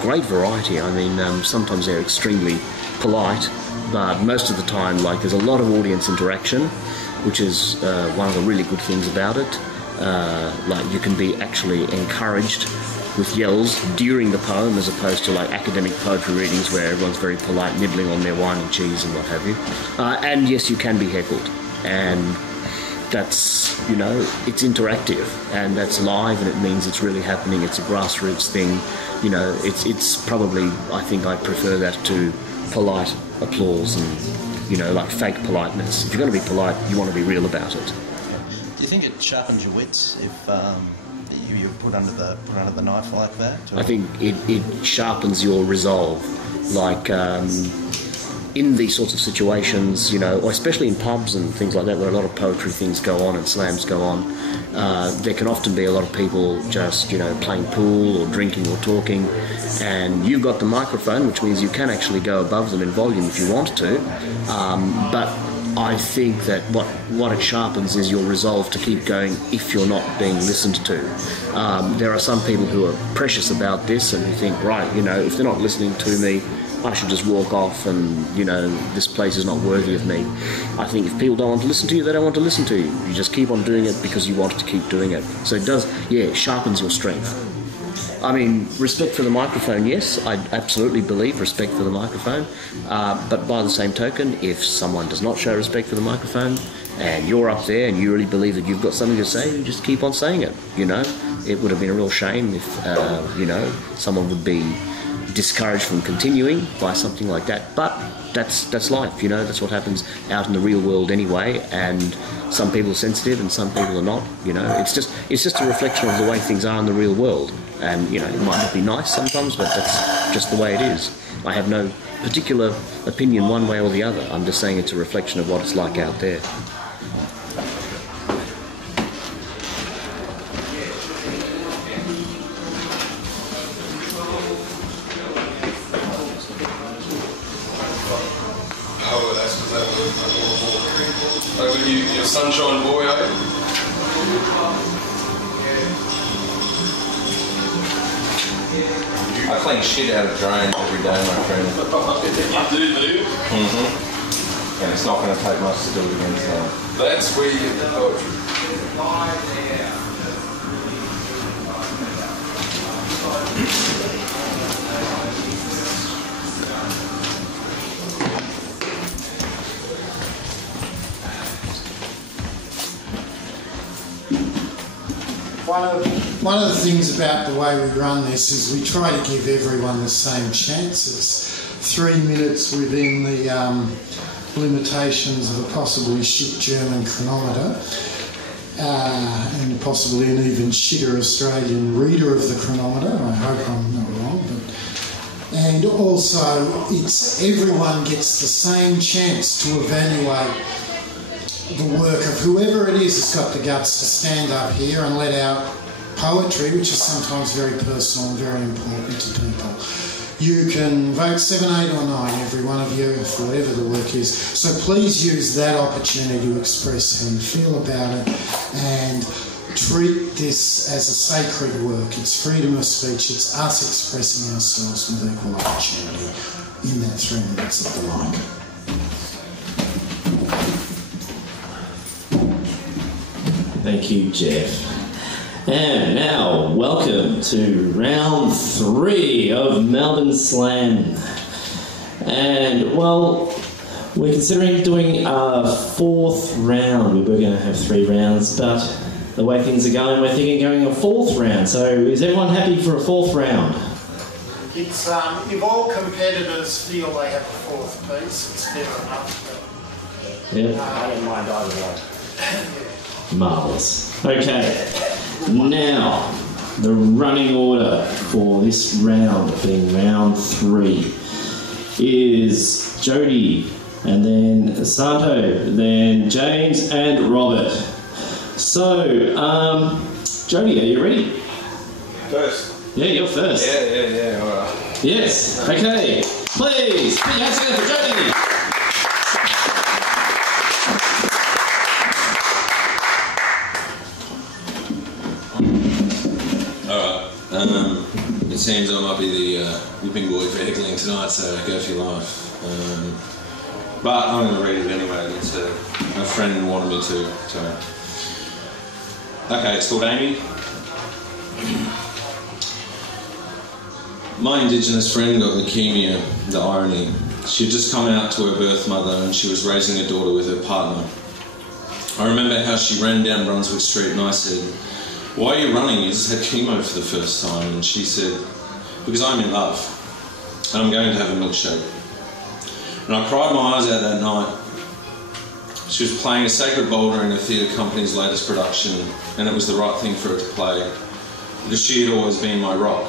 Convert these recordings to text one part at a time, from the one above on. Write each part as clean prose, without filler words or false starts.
great variety. I mean, sometimes they're extremely polite, but most of the time, like, there's a lot of audience interaction, which is one of the really good things about it. Like, you can be actually encouraged with yells during the poem, as opposed to like academic poetry readings where everyone's very polite, nibbling on their wine and cheese and what have you. And yes, you can be heckled, and that's, you know, it's interactive, and that's live, and it means it's really happening. It's a grassroots thing, you know. It's probably, I think I prefer that to polite applause and, you know, like fake politeness. If you're going to be polite, you want to be real about it. Do you think it sharpens your wits if you're put under the knife like that? Or? I think it sharpens your resolve. Like, in these sorts of situations, you know, or especially in pubs and things like that, where a lot of poetry things go on and slams go on, there can often be a lot of people just, you know, playing pool or drinking or talking, and you've got the microphone, which means you can actually go above them in volume if you want to, but I think that what it sharpens is your resolve to keep going if you're not being listened to. There are some people who are precious about this and who think, right, you know, if they're not listening to me, I should just walk off and, you know, this place is not worthy of me. I think if people don't want to listen to you, they don't want to listen to you. You just keep on doing it because you want to keep doing it. So it does, yeah, it sharpens your strength. I mean, respect for the microphone, yes, I absolutely believe respect for the microphone, but by the same token, if someone does not show respect for the microphone and you're up there and you really believe that you've got something to say, you just keep on saying it, you know. It would have been a real shame if, you know, someone would be discouraged from continuing by something like that, but that's life, you know. That's what happens out in the real world anyway, and some people are sensitive and some people are not, you know. It's just a reflection of the way things are in the real world, and, you know, it might not be nice sometimes, but that's just the way it is. I have no particular opinion one way or the other. I'm just saying it's a reflection of what it's like out there. Your sunshine boy, eh? I clean shit out of drains every day, my friend. You do? Mm-hmm. And it's not going to take much to do it again, so... That's where you get the poetry. One of the things about the way we run this is we try to give everyone the same chances. 3 minutes within the limitations of a possibly shit German chronometer, and possibly an even shitter Australian reader of the chronometer. I hope I'm not wrong, but, and also it's everyone gets the same chance to evaluate the work of whoever it is that's got the guts to stand up here and let out poetry, which is sometimes very personal and very important to people. You can vote 7, 8 or 9, every one of you, for whatever the work is. So please use that opportunity to express how you feel about it and treat this as a sacred work. It's freedom of speech. It's us expressing ourselves with equal opportunity in that 3 minutes of the line. Thank you, Jeff. And now, welcome to round 3 of Melbourne Slam. And, well, we're considering doing a 4th round. We were going to have 3 rounds, but the way things are going, we're thinking going a 4th round. So, is everyone happy for a 4th round? It's, if all competitors feel they have a 4th piece, it's fair enough. But, yeah. I don't mind either way. Marvellous. Okay, now the running order for this round, being round 3, is Jodie, and then Santo, then James and Robert. So, Jodie, are you ready? First. Yeah, you're first. Yeah, all right. Yes, okay. Please, put your hands together for Jodie. it seems I might be the whipping boy for heckling tonight, so go for your life. But I'm going to read it anyway. It's a friend wanted me to. So. Okay, it's called Amy. My Indigenous friend got leukemia, the irony. She had just come out to her birth mother and she was raising a daughter with her partner. I remember how she ran down Brunswick Street and I said, "Why are you running? You just had chemo for the first time." And she said, "Because I'm in love and I'm going to have a milkshake." And I cried my eyes out that night. She was playing a sacred boulder in a theatre company's latest production, and it was the right thing for her to play, because she had always been my rock.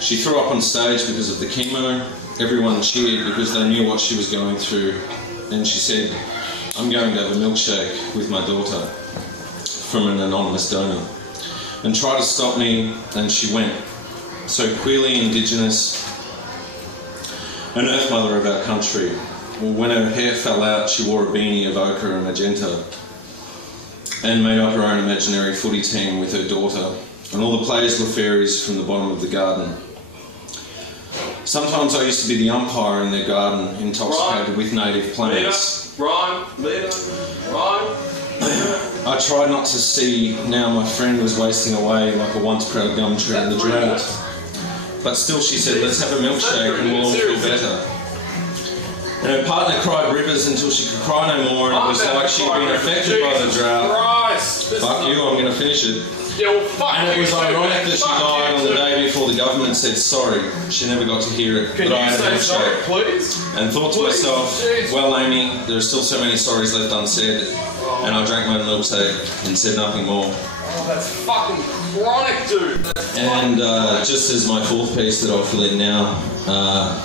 She threw up on stage because of the chemo. Everyone cheered because they knew what she was going through. And she said, "I'm going to have a milkshake with my daughter," from an anonymous donor. And tried to stop me, and she went. So queerly Indigenous, an earth mother of our country. When her hair fell out, she wore a beanie of ochre and magenta and made up her own imaginary footy team with her daughter. And all the players were fairies from the bottom of the garden. Sometimes I used to be the umpire in their garden, intoxicated with native plants. I tried not to see now my friend was wasting away like a once proud gum tree in the drought. But still she said, "Let's have a milkshake and we'll all feel better." And her partner cried rivers until she could cry no more, and it was like she'd been affected by the drought. Fuck you, I'm going to finish it. And it was ironic that she died on the day before the government said sorry. She never got to hear it, but I had a milkshake. And thought to myself, well, Amy, there are still so many sorries left unsaid. And I drank my milkshake and said nothing more. Oh, that's fucking chronic, dude. And just as my fourth piece that I'll fill in now, I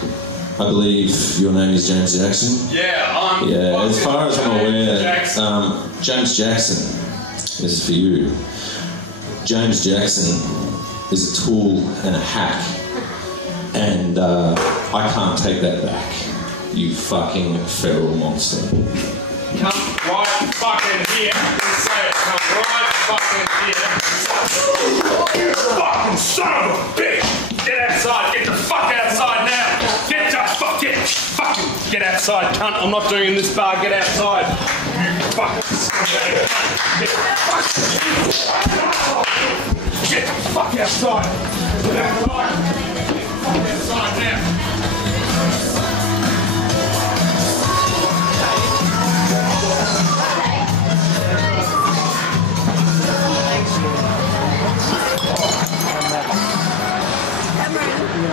believe your name is James Jackson. Yeah, as far as I'm aware, Jackson. James Jackson, this is for you. James Jackson is a tool and a hack, and I can't take that back. You fucking feral monster. Come right fucking here and say it. Come right fucking here. You fucking son of a bitch! Get outside. Get the fuck outside now. Get the fucking get outside, cunt. I'm not doing this bar. Get outside. You fucking scumbag cunt. Get the fuck outside. Get outside. Get outside now.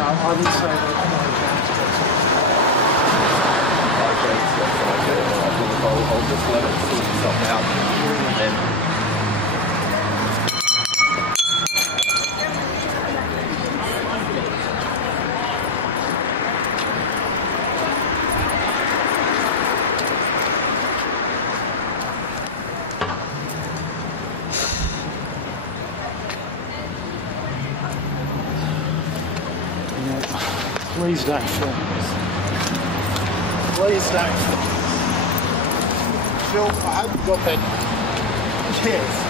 I would say that I'll just let it sort itself out and then. please don't film this. Please don't film. Phil, I hope you got that. Yes.